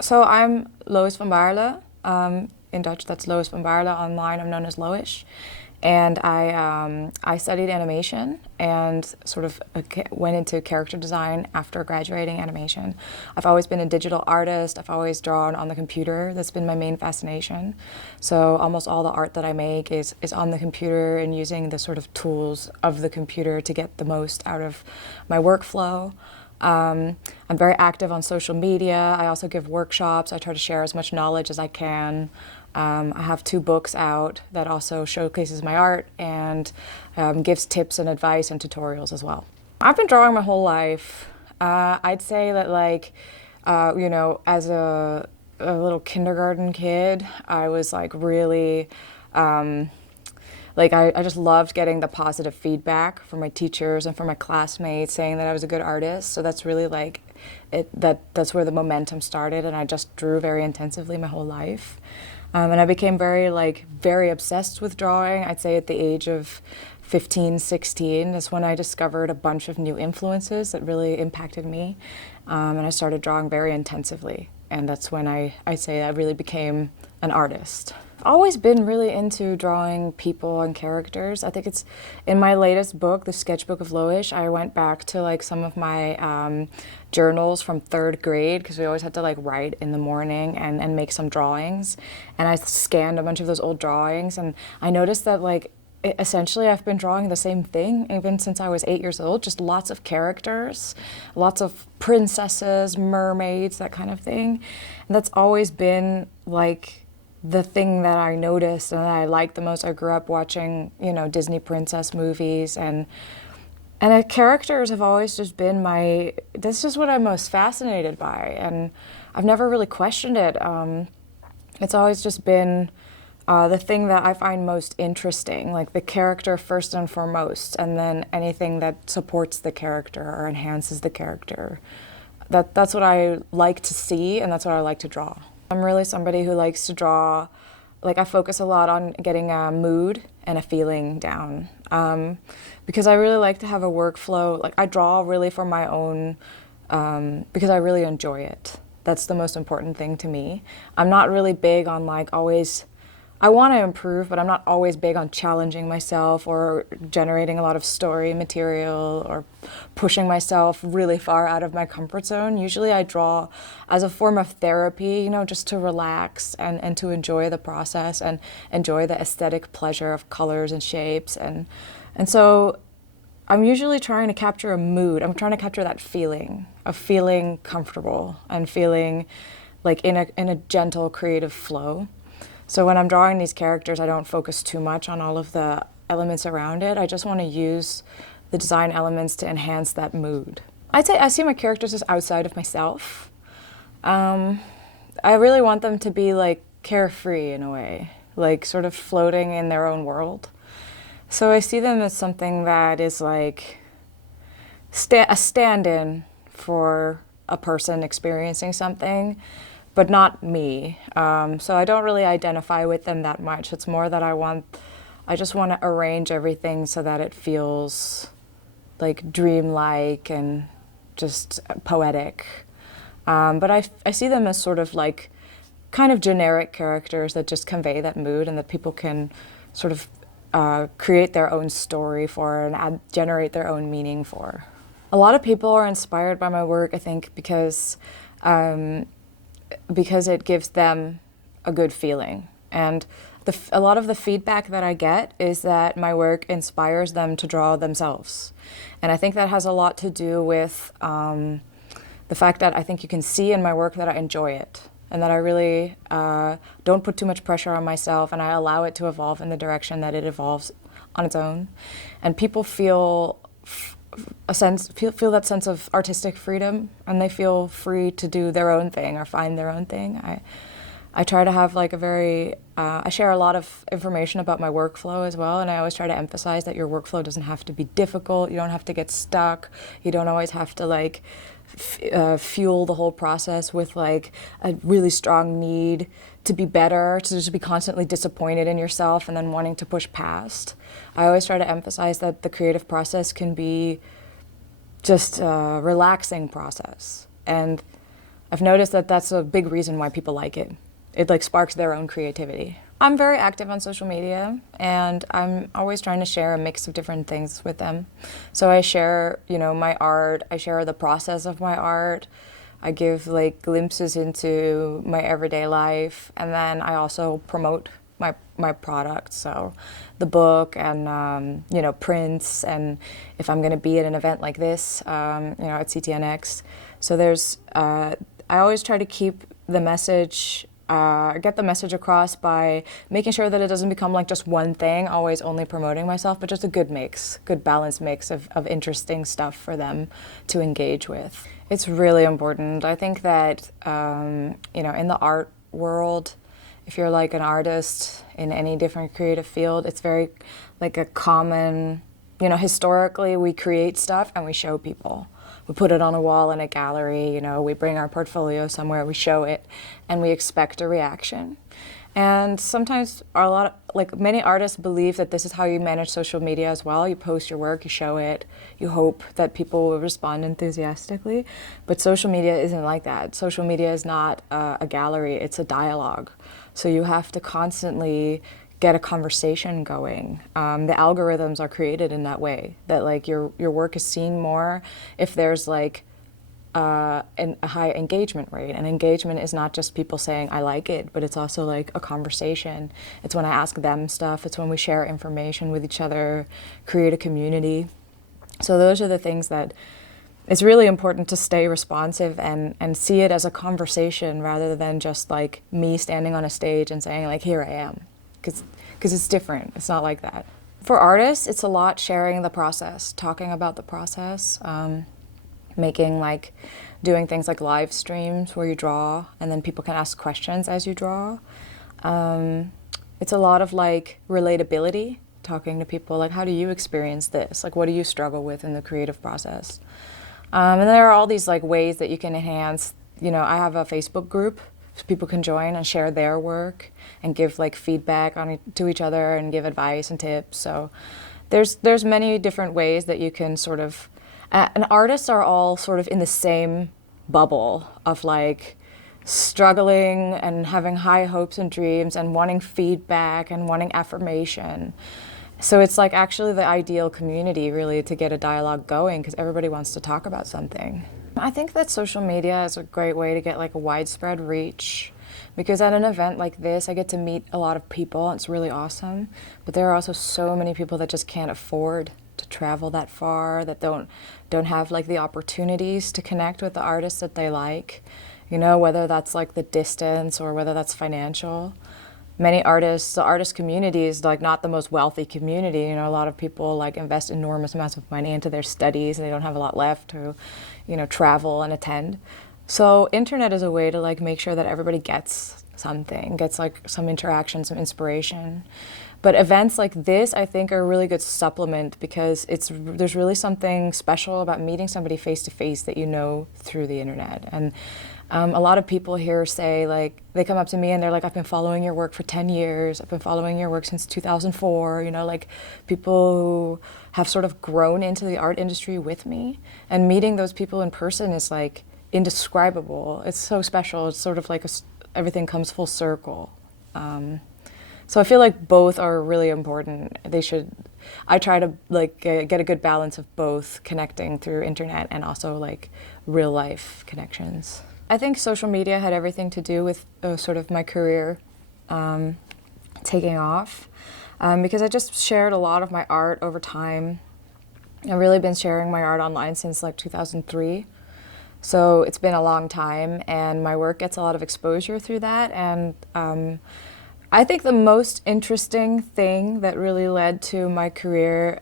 So I'm Lois van Baarle. In Dutch, that's Lois van Baarle. Online, I'm known as Loish. And I studied animation and sort of went into character design after graduating animation. I've always been a digital artist. I've always drawn on the computer. That's been my main fascination. So almost all the art that I make is on the computer and using the sort of tools of the computer to get the most out of my workflow. I'm very active on social media. I also give workshops. I try to share as much knowledge as I can. I have 2 books out that also showcases my art and gives tips and advice and tutorials as well. I've been drawing my whole life. I'd say that as a little kindergarten kid, I was like really I just loved getting the positive feedback from my teachers and from my classmates saying that I was a good artist. So that's really that's where the momentum started, and I just drew very intensively my whole life. And I became very obsessed with drawing. I'd say at the age of 15, 16 is when I discovered a bunch of new influences that really impacted me. And I started drawing very intensively. And that's when I'd say I really became an artist. I've always been really into drawing people and characters. I think it's in my latest book, the sketchbook of Loish, I went back to some of my journals from 3rd grade, because we always had to write in the morning and make some drawings. And I scanned a bunch of those old drawings, and I noticed that essentially I've been drawing the same thing even since I was 8 years old, just lots of characters, lots of princesses, mermaids, that kind of thing. And that's always been the thing that I noticed and that I liked the most. I grew up watching, Disney princess movies, and the characters have always just been that's just what I'm most fascinated by, and I've never really questioned it. It's always just been the thing that I find most interesting, like the character first and foremost, and then anything that supports the character or enhances the character. That's what I like to see, and that's what I like to draw. I'm really somebody who likes to draw, I focus a lot on getting a mood and a feeling down, because I really like to have a workflow. I draw really for my own, because I really enjoy it. That's the most important thing to me. I'm not really big on always, I want to improve, but I'm not always big on challenging myself or generating a lot of story material or pushing myself really far out of my comfort zone. Usually I draw as a form of therapy, just to relax and to enjoy the process and enjoy the aesthetic pleasure of colors and shapes. And so I'm usually trying to capture a mood. I'm trying to capture that feeling of feeling comfortable and feeling in a gentle creative flow. So when I'm drawing these characters, I don't focus too much on all of the elements around it. I just want to use the design elements to enhance that mood. I'd say I see my characters as outside of myself. I really want them to be carefree in a way, sort of floating in their own world. So I see them as something that is a stand-in for a person experiencing something, but not me. So I don't really identify with them that much. It's more that I just want to arrange everything so that it feels dreamlike and just poetic. But I see them as sort of kind of generic characters that just convey that mood and that people can sort of create their own story for and generate their own meaning for. A lot of people are inspired by my work, I think, because it gives them a good feeling. And a lot of the feedback that I get is that my work inspires them to draw themselves. And I think that has a lot to do with the fact that I think you can see in my work that I enjoy it and that I really don't put too much pressure on myself, and I allow it to evolve in the direction that it evolves on its own. And people feel that sense of artistic freedom, and they feel free to do their own thing or find their own thing. I try to have I share a lot of information about my workflow as well, and I always try to emphasize that your workflow doesn't have to be difficult. You don't have to get stuck. You don't always have to fuel the whole process with a really strong need to be better, to just be constantly disappointed in yourself and then wanting to push past. I always try to emphasize that the creative process can be just a relaxing process. And I've noticed that that's a big reason why people like it. It like sparks their own creativity. I'm very active on social media, and I'm always trying to share a mix of different things with them. So I share, my art, I share the process of my art, I give like glimpses into my everyday life, and then I also promote my product. So the book and, prints, and if I'm going to be at an event like this, at CTNX. So I always try to keep the message, get the message across by making sure that it doesn't become like just one thing, always only promoting myself, but just a good mix, good balanced mix of interesting stuff for them to engage with. It's really important. I think that, in the art world, if you're like an artist in any different creative field, it's very like a common, historically we create stuff and we show people. We put it on a wall in a gallery, we bring our portfolio somewhere, we show it, and we expect a reaction. And sometimes many artists believe that this is how you manage social media as well. You post your work, you show it, you hope that people will respond enthusiastically. But social media isn't like that. Social media is not a gallery, it's a dialogue. So you have to constantly get a conversation going. The algorithms are created in that way, that like your work is seen more if there's like a high engagement rate. And engagement is not just people saying I like it, but it's also like a conversation. It's when I ask them stuff, it's when we share information with each other, create a community. So those are the things that it's really important to stay responsive and see it as a conversation rather than just like me standing on a stage and saying like, here I am. Because it's different. It's not like that. For artists, it's a lot sharing the process, talking about the process, doing things like live streams where you draw and then people can ask questions as you draw. It's a lot of like relatability, talking to people like, how do you experience this? Like, what do you struggle with in the creative process? And there are all these like ways that you can enhance. I have a Facebook group. So people can join and share their work and give like feedback to each other and give advice and tips. So there's many different ways that you can sort of, and artists are all sort of in the same bubble of like struggling and having high hopes and dreams and wanting feedback and wanting affirmation. So it's like actually the ideal community really to get a dialogue going because everybody wants to talk about something. I think that social media is a great way to get like a widespread reach because at an event like this, I get to meet a lot of people. And it's really awesome. But there are also so many people that just can't afford to travel that far, that don't have like the opportunities to connect with the artists that they like, whether that's like the distance or whether that's financial. Many artists, the artist community is like not the most wealthy community. A lot of people like invest enormous amounts of money into their studies and they don't have a lot left to, travel and attend. So internet is a way to like make sure that everybody gets something, gets like some interaction, some inspiration. But events like this, I think, are a really good supplement because there's really something special about meeting somebody face to face that through the internet. And a lot of people here say, like, they come up to me and they're like, I've been following your work for 10 years. I've been following your work since 2004. Like people who have sort of grown into the art industry with me. And meeting those people in person is like indescribable. It's so special. It's sort of like everything comes full circle. So I feel like both are really important. I try to like get a good balance of both connecting through internet and also like real life connections. I think social media had everything to do with sort of my career taking off because I just shared a lot of my art over time. I've really been sharing my art online since like 2003. So it's been a long time and my work gets a lot of exposure through that. And I think the most interesting thing that really led to my career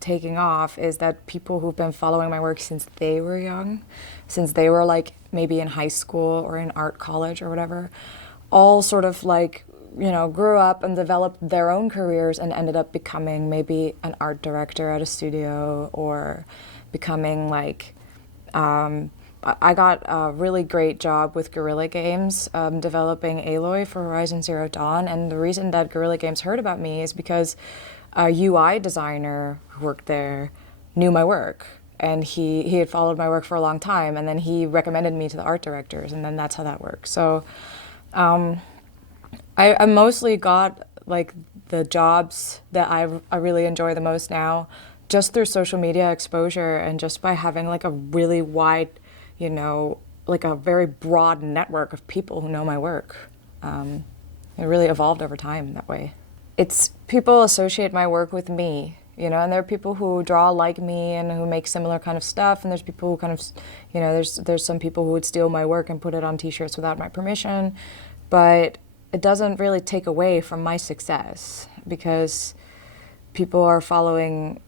taking off is that people who've been following my work since they were young, since they were like maybe in high school or in art college or whatever, all sort of like, grew up and developed their own careers and ended up becoming maybe an art director at a studio or becoming like, I got a really great job with Guerrilla Games developing Aloy for Horizon Zero Dawn, and the reason that Guerrilla Games heard about me is because a UI designer who worked there knew my work and he had followed my work for a long time, and then he recommended me to the art directors, and then that's how that works. So I mostly got like the jobs that I really enjoy the most now just through social media exposure and just by having like a really wide, like a very broad network of people who know my work. It really evolved over time that way. It's people associate my work with me, and there are people who draw like me and who make similar kind of stuff, and there's people who kind of, there's some people who would steal my work and put it on t-shirts without my permission, but it doesn't really take away from my success because people are following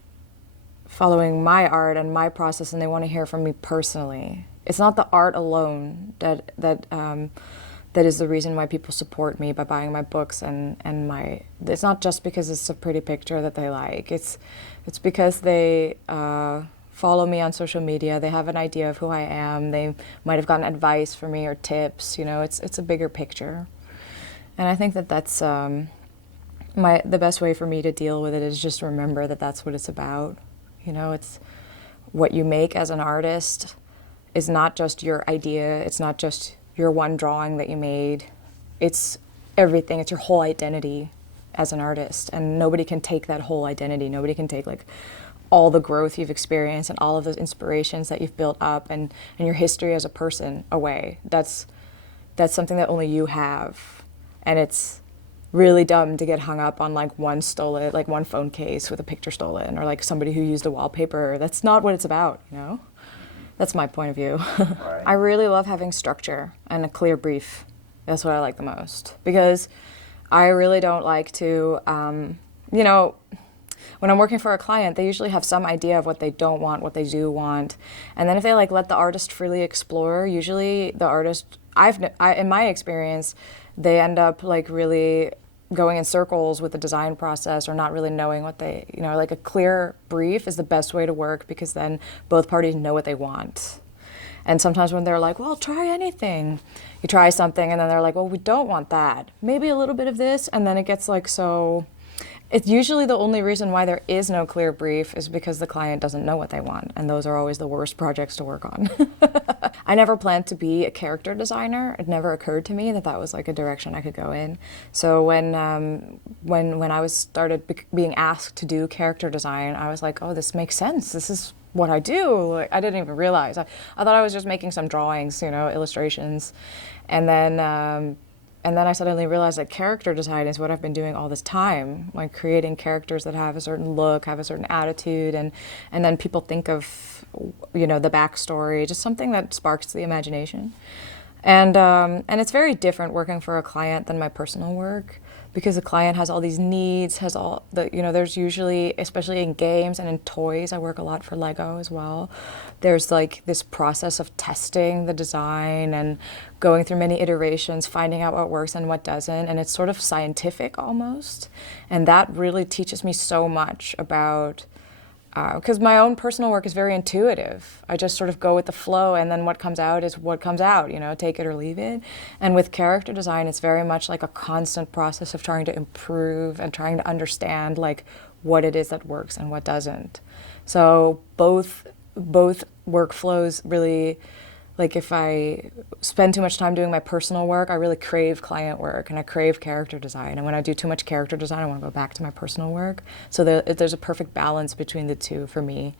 my art and my process, and they want to hear from me personally. It's not the art alone that is the reason why people support me by buying my books and it's not just because it's a pretty picture that they like. It's because they follow me on social media. They have an idea of who I am. They might have gotten advice from me or tips. It's a bigger picture. And I think that's the best way for me to deal with it is just remember that that's what it's about. It's what you make as an artist is not just your idea. It's not just your one drawing that you made. It's everything. It's your whole identity as an artist. And nobody can take that whole identity. Nobody can take like all the growth you've experienced and all of those inspirations that you've built up and your history as a person away. That's something that only you have. And it's really dumb to get hung up on like one phone case with a picture stolen or like somebody who used a wallpaper. That's not what it's about, That's my point of view. Right. I really love having structure and a clear brief. That's what I like the most. Because I really don't like to, when I'm working for a client, they usually have some idea of what they don't want, what they do want. And then if they like let the artist freely explore, usually the artist, in my experience, they end up like really going in circles with the design process or not really knowing what they, like a clear brief is the best way to work because then both parties know what they want. And sometimes when they're like, well, try anything, you try something and then they're like, well, we don't want that. Maybe a little bit of this. And then it gets like so. It's usually the only reason why there is no clear brief is because the client doesn't know what they want. And those are always the worst projects to work on. I never planned to be a character designer. It never occurred to me that was like a direction I could go in. So when I was started being asked to do character design, I was like, oh, this makes sense. This is what I do. Like, I didn't even realize. I thought I was just making some drawings, illustrations. And then I suddenly realized that character design is what I've been doing all this time, like creating characters that have a certain look, have a certain attitude, and then people think of, the backstory, just something that sparks the imagination. And it's very different working for a client than my personal work because the client has all these needs, has all the, there's usually, especially in games and in toys, I work a lot for Lego as well. There's like this process of testing the design and going through many iterations, finding out what works and what doesn't. And it's sort of scientific almost. And that really teaches me so much about because my own personal work is very intuitive. I just sort of go with the flow, and then what comes out is what comes out, take it or leave it. And with character design, it's very much like a constant process of trying to improve and trying to understand like what it is that works and what doesn't. So both workflows really, like if I spend too much time doing my personal work, I really crave client work and I crave character design. And when I do too much character design, I want to go back to my personal work. So there's a perfect balance between the two for me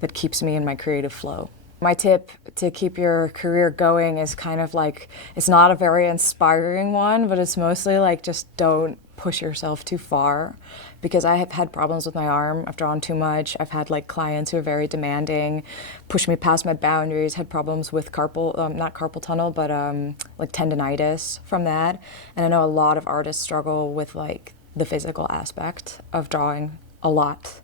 that keeps me in my creative flow. My tip to keep your career going is kind of like, it's not a very inspiring one, but it's mostly like just don't push yourself too far, because I have had problems with my arm. I've drawn too much. I've had like clients who are very demanding, push me past my boundaries, had problems with not carpal tunnel, but like tendonitis from that. And I know a lot of artists struggle with like the physical aspect of drawing a lot.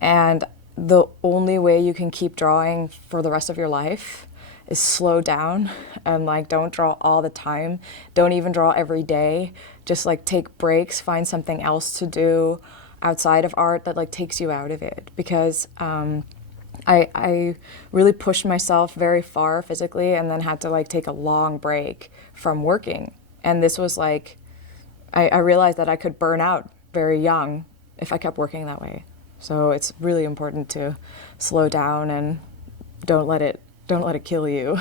And the only way you can keep drawing for the rest of your life is slow down and like don't draw all the time. Don't even draw every day. Just like take breaks, find something else to do outside of art that like takes you out of it. Because I really pushed myself very far physically and then had to like take a long break from working. And this was like, I realized that I could burn out very young if I kept working that way. So it's really important to slow down and don't let it kill you.